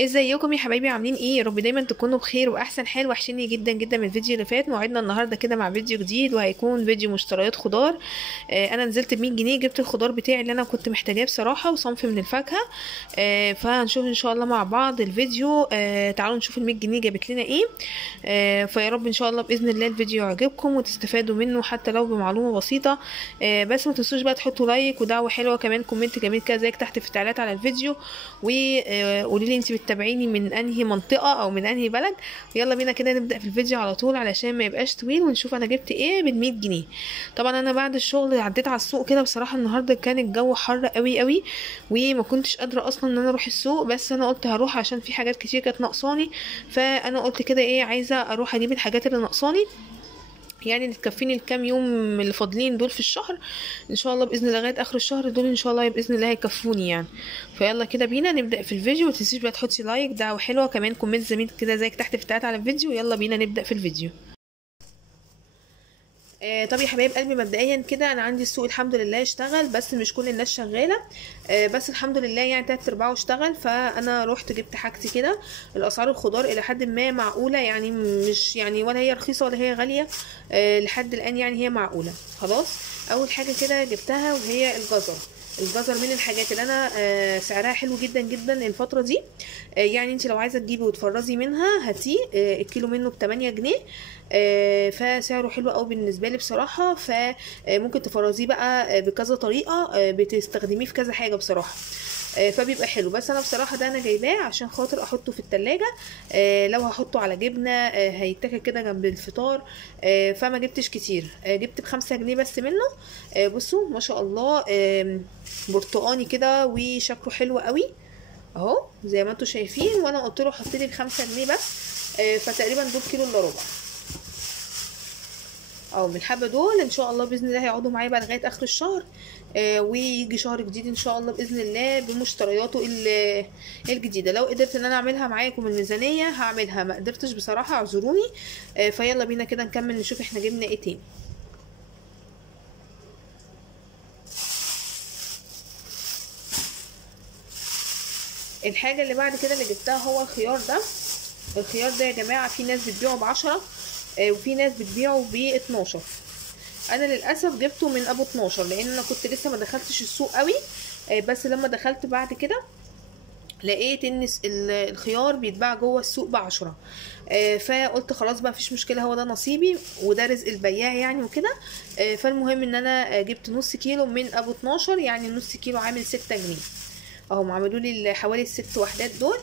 ازيكم يا حبايبي؟ عاملين ايه؟ يا رب دايما تكونوا بخير واحسن حال. وحشني جدا جدا من الفيديو اللي فات. موعدنا النهارده كده مع فيديو جديد، وهيكون فيديو مشتريات خضار. انا نزلت ب 100 جنيه جبت الخضار بتاعي اللي انا كنت محتاجاه بصراحه، وصنف من الفاكهه. فهنشوف ان شاء الله مع بعض الفيديو. تعالوا نشوف ال 100 جنيه جابت لنا ايه. فيا رب ان شاء الله باذن الله الفيديو يعجبكم وتستفادوا منه حتى لو بمعلومه بسيطه. بس ما تنسوش بقى تحطوا لايك ودعوه حلوه، كمان كومنت جميل كده زيك تحت في التعليقات على الفيديو. وقولي لي انت بتتابعيني من انهي منطقه او من انهي بلد. يلا بينا كده نبدا في الفيديو على طول علشان ما يبقاش طويل، ونشوف انا جبت ايه بال 100 جنيه. طبعا انا بعد الشغل عديت على السوق كده، بصراحه النهارده كان الجو حر قوي قوي، وما كنتش قادره اصلا ان انا اروح السوق، بس انا قلت هروح عشان في حاجات كتير كانت ناقصاني. فانا قلت كده ايه، عايزه اروح اجيب الحاجات اللي ناقصاني، يعني اللي تكفيني الكام يوم اللي فاضلين دول في الشهر ان شاء الله باذن الله، لغايه اخر الشهر دول ان شاء الله باذن الله هيكفوني يعني. فيلا كده بينا نبدا في الفيديو. ومتنسيش بقى تحطي لايك دعوه حلوه، كمان كومنت زميل كده زيك تحت في التعليقات على الفيديو. يلا بينا نبدا في الفيديو. طب يا حبايب قلبي، مبدئيا كده انا عندي السوق الحمد لله اشتغل، بس مش كل الناس شغاله. بس الحمد لله يعني 3/4 اشتغل. فانا رحت جبت حاجتي كده. الاسعار الخضار الى حد ما معقوله، يعني مش يعني ولا هي رخيصه ولا هي غاليه. لحد الان يعني هي معقوله. خلاص، اول حاجه كده جبتها وهي الجزر. الجزر من الحاجات اللي انا سعرها حلو جدا جدا الفتره دي. يعني انت لو عايزه تجيبي وتفرزي منها هاتيه. الكيلو منه ب8 جنيه. فسعره حلو قوي بالنسبه لي بصراحه. فممكن تفرزيه بقى بكذا طريقه، بتستخدميه في كذا حاجه بصراحه. فبيبقى حلو. بس انا بصراحه ده انا جايباه عشان خاطر احطه في التلاجة. لو هحطه على جبنه هيتاكل كده جنب الفطار. فما جبتش كتير. جبت ب5 جنيه بس منه. بصوا ما شاء الله. برتقاني كده وشكله حلو قوي اهو زي ما انتم شايفين. وانا قلت له حط لي ب5 جنيه بس. فتقريبا دول كيلو الا ربع. او من الحبه دول ان شاء الله باذن الله هيقعدوا معايا بقى لغايه اخر الشهر. ويجي شهر جديد ان شاء الله باذن الله بمشترياته الجديده. لو قدرت ان انا اعملها معاكم الميزانيه هعملها، ما قدرتش بصراحه اعذروني. فيلا بينا كده نكمل نشوف احنا جبنا ايه تاني. الحاجه اللي بعد كده اللي جبتها هو الخيار ده. الخيار ده يا جماعه في ناس بتبيعه ب10، وفي ناس بتبيعه ب12. انا للاسف جبته من ابو 12 لان انا كنت لسه ما دخلتش السوق قوي. بس لما دخلت بعد كده لقيت ان الخيار بيتباع جوه السوق ب10. فقلت خلاص بقى مفيش مشكله، هو ده نصيبي وده رزق البياع يعني وكده. فالمهم ان انا جبت نص كيلو من ابو 12، يعني نص كيلو عامل 6 جنيه. اهو عملوا لي حوالي ال6 وحدات دول.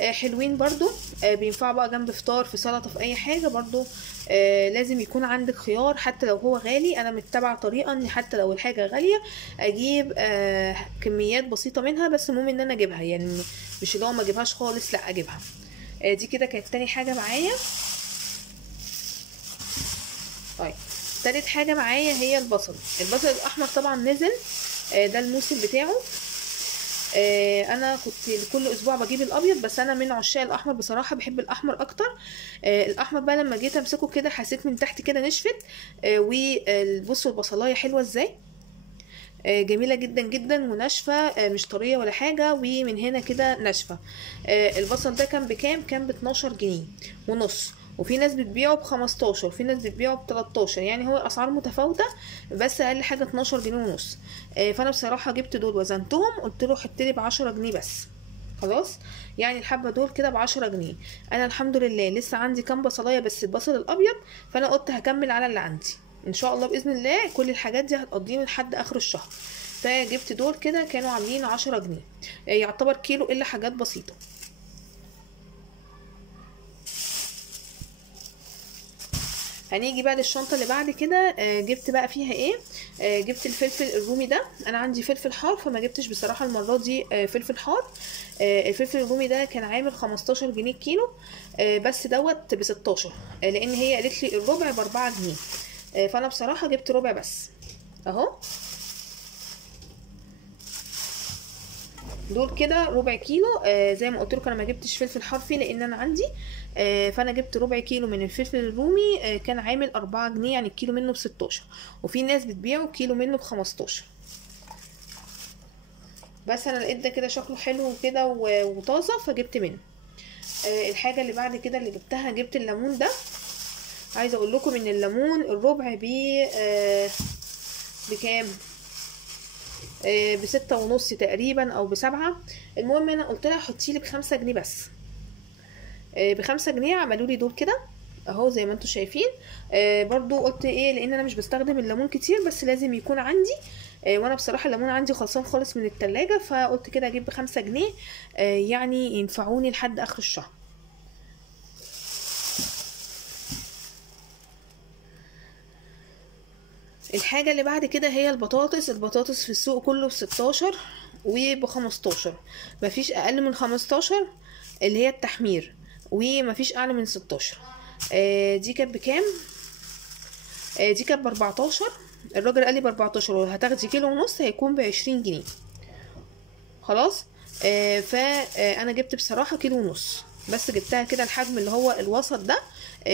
حلوين برضو. بينفعوا بقى جنب فطار، في سلطه، في اي حاجه برضو. لازم يكون عندك خيار حتى لو هو غالي. انا متبعه طريقه ان حتى لو الحاجه غاليه اجيب كميات بسيطه منها، بس المهم ان انا اجيبها، يعني مش اللي هو ما اجيبهاش خالص، لا اجيبها. دي كده كانت تاني حاجه معايا. طيب، تالت حاجه معايا هي البصل. البصل الاحمر طبعا نزل. ده الموسم بتاعه. انا كنت كل اسبوع بجيب الابيض، بس انا من عشاق الاحمر بصراحه، بحب الاحمر اكتر. الاحمر بقى لما جيت امسكه كده حسيت من تحت كده نشفت. وبصوا البصلايه حلوه ازاي. جميله جدا جدا وناشفه، مش طريه ولا حاجه، ومن هنا كده ناشفه. البصل ده كان بكام؟ كان ب12 جنيه ونص. وفي ناس بتبيعه ب15، في ناس بتبيعه ب13، يعني هو اسعار متفاوته. بس اقل حاجه 12 جنيه ونص. فانا بصراحه جبت دول وزنتهم، قلت له حط لي ب10 جنيه بس. خلاص، يعني الحبه دول كده ب10 جنيه. انا الحمد لله لسه عندي كام بصلايه بس البصل الابيض، فانا قلت هكمل على اللي عندي ان شاء الله باذن الله. كل الحاجات دي هتقضيني لحد اخر الشهر. فجبت دول كده كانوا عاملين 10 جنيه. يعتبر كيلو الا حاجات بسيطه. هنيجي بقى للشنطه اللي بعد كده. جبت بقى فيها ايه. جبت الفلفل الرومي ده. انا عندي فلفل حار فما جبتش بصراحه المره دي فلفل حار. الفلفل الرومي ده كان عامل 15 جنيه كيلو. بس دوت ب16. لان هي قالت لي الربع ب4 جنيه. فانا بصراحه جبت ربع بس اهو. دول كده ربع كيلو. زي ما قلت لكم انا ما جبتش فلفل حار فيه لان انا عندي. فانا جبت ربع كيلو من الفلفل الرومي. كان عامل 4 جنيه، يعني الكيلو منه ب16. وفي ناس بتبيعه كيلو منه ب15. بس انا لقيت ده كده شكله حلو كده وطازه فجبت منه. الحاجه اللي بعد كده اللي جبتها، جبت الليمون ده. عايزه اقول لكم ان الليمون الربع بكام؟ ب6.5 تقريبا او ب7. المهم انا قلت لها حطي لي ب5 جنيه بس. ب5 جنيه عملوا لي دول كده اهو زي ما انتم شايفين. برضو قلت ايه، لان انا مش بستخدم الليمون كتير بس لازم يكون عندي. وانا بصراحه الليمون عندي خلصان خالص من التلاجة، فقلت كده اجيب ب5 جنيه يعني ينفعوني لحد اخر الشهر. الحاجه اللي بعد كده هي البطاطس. البطاطس في السوق كله ب16 وب15، مفيش اقل من 15 اللي هي التحمير، ومفيش اعلى من 16. دي كانت بكام؟ دي كانت ب14. الراجل قال لي ب14 وهتاخدي كيلو ونص هيكون ب20 جنيه. خلاص. فانا جبت بصراحه كيلو ونص بس، جبتها كده الحجم اللي هو الوسط ده،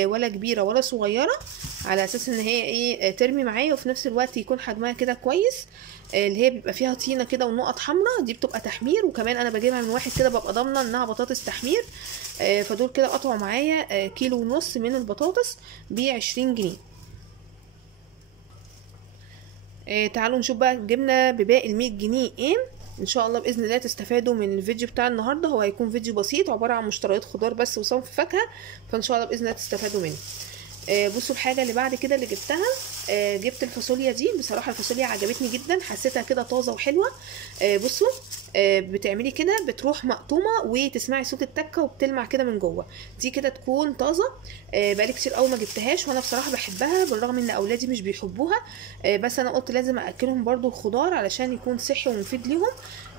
ولا كبيره ولا صغيره، على اساس ان هي ايه ترمي معايا وفي نفس الوقت يكون حجمها كده كويس. اللي هي بيبقى فيها طينه كده ونقط حمراء، دي بتبقى تحمير، وكمان انا بجيبها من واحد كده ببقى ضامنه انها بطاطس تحمير. فدول كده قطعوا معايا كيلو ونص من البطاطس ب20 جنيه. تعالوا نشوف بقى جبنا بباقي ال100 جنيه ايه. ان شاء الله باذن الله تستفادوا من الفيديو بتاع النهارده. هو هيكون فيديو بسيط عباره عن مشتريات خضار بس وصنف فاكهه، فان شاء الله باذن الله تستفادوا منه. بصوا الحاجه اللي بعد كده اللي جبتها، جبت الفاصوليا دي. بصراحه الفاصوليا عجبتني جدا، حسيتها كده طازه وحلوه. بصوا بتعملي كده بتروح مقطومه وتسمعي صوت التكه وبتلمع كده من جوه. دي كده تكون طازه. بقالي كتير قوي ما جبتهاش، وانا بصراحه بحبها بالرغم ان اولادي مش بيحبوها. بس انا قلت لازم اكلهم برضو الخضار علشان يكون صحي ومفيد ليهم،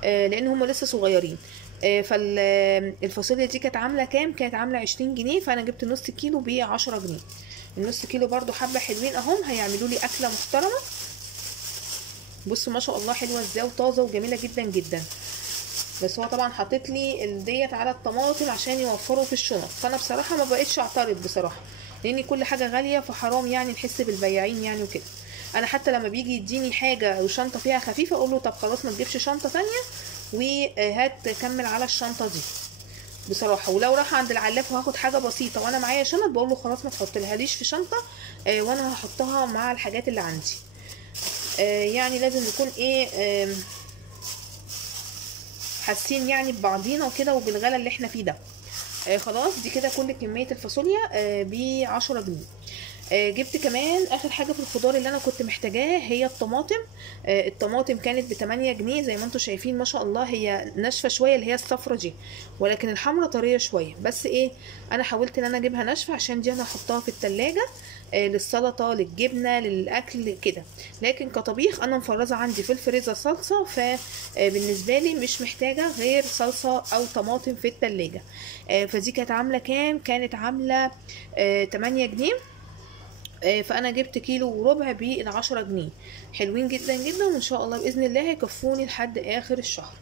لان هم لسه صغيرين. فالفاصوليا دي كانت عامله كام؟ كانت عامله 20 جنيه، فانا جبت نص كيلو ب10 جنيه. النص كيلو برضو حبه حلوين اهم، هيعملوا لي اكله محترمه. بصوا ما شاء الله حلوه ازاي وطازه وجميله جدا جدا. بس هو طبعا حاطط لي ديت على الطماطم عشان يوفروا في الشنط، فانا بصراحه ما بقتش اعترض بصراحه، لان كل حاجه غاليه فحرام يعني نحس بالبياعين يعني وكده. انا حتى لما بيجي يديني حاجه وشنطه فيها خفيفه اقول له طب خلاص ما تجيبش شنطه تانية وهات كمل على الشنطه دي بصراحه. ولو راح عند العلاف وهاخد حاجه بسيطه وانا معايا شنط بقول له خلاص ما تحطلهاليش في شنطه، وانا هحطها مع الحاجات اللي عندي. يعني لازم نكون ايه حاسين يعني ببعضينا وكده وبالغلا اللي احنا فيه ده. خلاص دي كده كل كميه الفاصوليا ب10 جنيه. جبت كمان اخر حاجه في الخضار اللي انا كنت محتاجاه هي الطماطم. الطماطم كانت ب8 جنيه زي ما انتم شايفين ما شاء الله. هي ناشفه شويه اللي هي الصفرة دي، ولكن الحمرا طريه شويه. بس ايه انا حاولت ان انا اجيبها ناشفه عشان دي انا هحطها في التلاجة للسلطه للجبنه للاكل كده. لكن كطبيخ انا مفرزه عندي في الفريزر صلصه، فبالنسبه لي مش محتاجه غير صلصه او طماطم في التلاجة. فدي كانت عامله كام؟ كانت عامله 8 جنيه. فانا جبت كيلو وربع ب10 جنيه. حلوين جدا جدا، وان شاء الله باذن الله هيكفوني لحد اخر الشهر.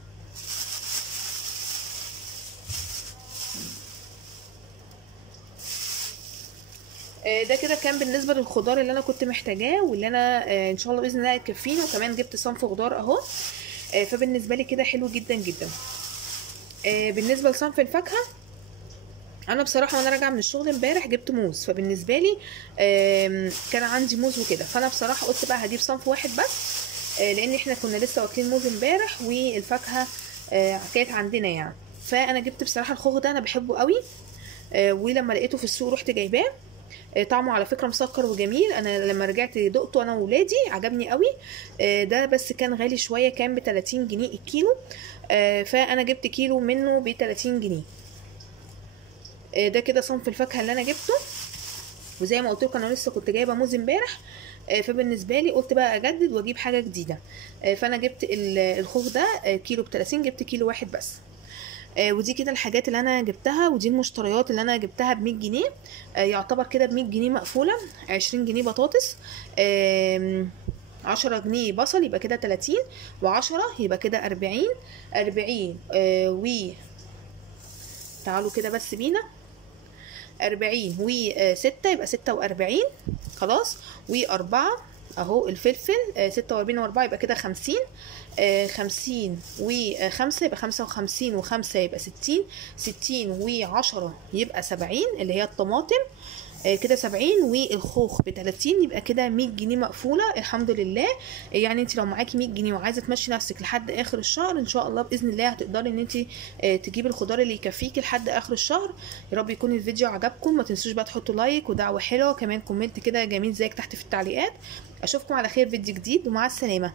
ده كده كان بالنسبه للخضار اللي انا كنت محتاجاه واللي انا ان شاء الله باذن الله هيكفيني. وكمان جبت صنف خضار اهو. فبالنسبه لي كده حلو جدا جدا. بالنسبه لصنف الفاكهه، انا بصراحه وانا راجعه من الشغل امبارح جبت موز. فبالنسبه لي كان عندي موز وكده، فانا بصراحه قلت بقى هجيب صنف واحد بس، لان احنا كنا لسه واكلين موز امبارح والفاكهه كانت عندنا يعني. فانا جبت بصراحه الخوخ ده انا بحبه قوي، ولما لقيته في السوق رحت جايباه. طعمه على فكره مسكر وجميل. انا لما رجعت دقته انا وولادي عجبني قوي. ده بس كان غالي شويه، كان ب30 جنيه الكيلو. فانا جبت كيلو منه ب30 جنيه. ده كده صنف الفاكهه اللي انا جبته. وزي ما قلت لكم انا لسه كنت جايبه موز امبارح، فبالنسبه لي قلت بقى اجدد واجيب حاجه جديده. فانا جبت الخوخ ده كيلو ب30، جبت كيلو واحد بس. ودي كده الحاجات اللي انا جبتها، ودي المشتريات اللي انا جبتها ب100 جنيه. يعتبر كده ب100 جنيه مقفوله. 20 جنيه بطاطس، 10 جنيه بصل، يبقى كده 30، و10 يبقى كده 40 و تعالوا كده بس بينا 40 و6 يبقى 46. خلاص. و4 اهو الفلفل 46 و4 يبقى كده 50. 50 و5 يبقى 55 و5 يبقى 60، 60 و10 يبقى 70 اللي هي الطماطم. كده 70 والخوخ ب30 يبقى كده 100 جنيه مقفوله الحمد لله. يعني انت لو معاكي 100 جنيه وعايزه تمشي نفسك لحد اخر الشهر ان شاء الله باذن الله هتقدري ان انت تجيبي الخضار اللي يكفيكي لحد اخر الشهر. يا رب يكون الفيديو عجبكم، ما تنسوش بقى تحطوا لايك ودعوه حلوه كمان كومنت كده جميل زيك تحت في التعليقات. اشوفكم على خير فيديو جديد ومع السلامه.